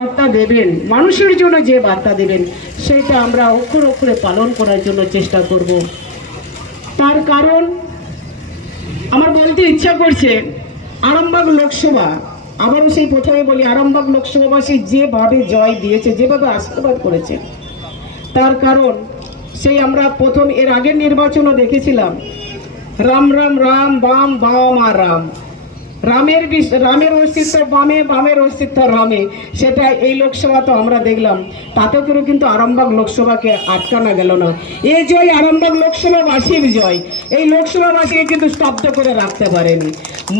বার্তা দেবেন, মানুষের জন্য যে বার্তা দেবেন সেটা আমরা অক্ষরে অক্ষরে পালন করার জন্য চেষ্টা করব। তার কারণ আমার বলতে ইচ্ছা করছে, আরামবাগ লোকসভা, আবারও সেই প্রথমে বলি, আরামবাগ লোকসভাবাসী যেভাবে জয় দিয়েছে, যেভাবে আশীর্বাদ করেছে, তার কারণ সেই আমরা প্রথম এর আগের নির্বাচনও দেখেছিলাম, রাম রাম রাম বাম বাম আর রাম, রামের অস্তিত্ব বামে, বামের অস্তিত্ব রামে, সেটা এই লোকসভা তো আমরা দেখলাম। তাতে করে কিন্তু আরামবাগ লোকসভাকে আটকানো গেল না। এই জয় আরামবাগ লোকসভাবাসীর জয়, এই লোকসভাবাসীকে কিন্তু স্তব্ধ করে রাখতে পারেনি।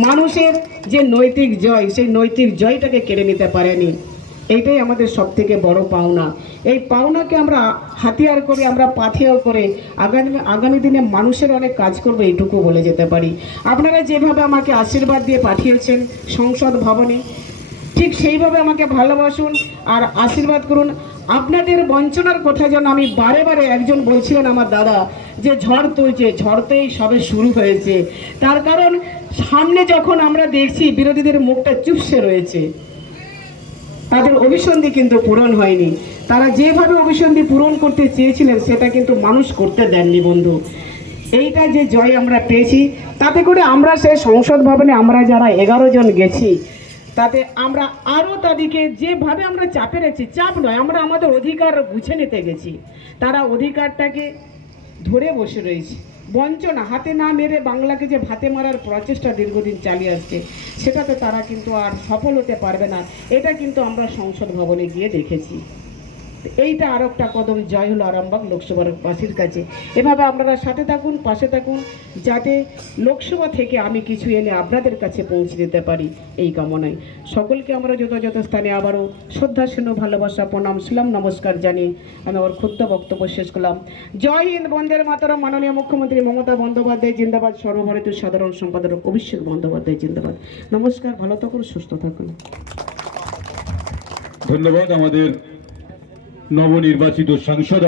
মানুষের যে নৈতিক জয়, সেই নৈতিক জয়টাকে কেড়ে নিতে পারেনি। এইটাই আমাদের সব থেকে বড় পাওনা। এই পাওনাকে আমরা হাতিয়ার করে, আমরা পাথেয় করে আগামী দিনে মানুষের অনেক কাজ করবো, এইটুকু বলে যেতে পারি। আপনারা যেভাবে আমাকে আশীর্বাদ দিয়ে পাঠিয়েছেন সংসদ ভবনে, ঠিক সেইভাবে আমাকে ভালোবাসুন আর আশীর্বাদ করুন। আপনাদের বঞ্চনার কথা যেন আমি বারে বারে, একজন বলছিলেন আমার দাদা যে ঝড় তুলছে, ঝড়তেই সবে শুরু হয়েছে। তার কারণ সামনে যখন আমরা দেখছি বিরোধীদের মুখটা চুপসে রয়েছে, তাদের অভিসন্ধি কিন্তু পূরণ হয়নি। তারা যেভাবে অভিসন্ধি পূরণ করতে চেয়েছিলেন সেটা কিন্তু মানুষ করতে দেননি বন্ধু। এইটা যে জয় আমরা পেয়েছি, তাতে করে আমরা সেই সংসদ ভবনে আমরা যারা 11 জন গেছি, তাতে আমরা আরও তাদেরকে যেভাবে আমরা চাপে রেখেছি, চাপ নয়, আমরা আমাদের অধিকার বুঝে নিতে গেছি, তারা অধিকারটাকে ধরে বসে রয়েছে। বঞ্চনা হাতে না মেরে বাংলাকে যে ভাতে মারার প্রচেষ্টা দীর্ঘদিন চালিয়ে আসছে, সেটাতে তারা কিন্তু আর সফল হতে পারবে না। এটা কিন্তু আমরা সংসদ ভবনে গিয়ে দেখেছি। এইটা আর একটা কদম জয় হলো আরামবাগ লোকসভাবাসীর কাছে। এভাবে আপনারা সাথে থাকুন, পাশে থাকুন, যাতে লোকসভা থেকে আমি কিছু এনে আপনাদের কাছে পৌঁছে দিতে পারি, এই কামনায় সকলকে আমরা যথাযথ স্থানে আবারও শ্রদ্ধা স্নেহ ভালোবাসা প্রণাম সালাম নমস্কার জানিয়ে আমি আমার ক্ষুদ্র বক্তব্য শেষ করলাম। জয় হিন্দ, বন্দে মাতরম। মাননীয় মুখ্যমন্ত্রী মমতা বন্দ্যোপাধ্যায় জিন্দাবাদ, সর্বভারতীয় সাধারণ সম্পাদক অভিষেক বন্দ্যোপাধ্যায় জিন্দাবাদ। নমস্কার, ভালো থাকুন, সুস্থ থাকুন। ধন্যবাদ আমাদের নবনির্বাচিত সাংসদ।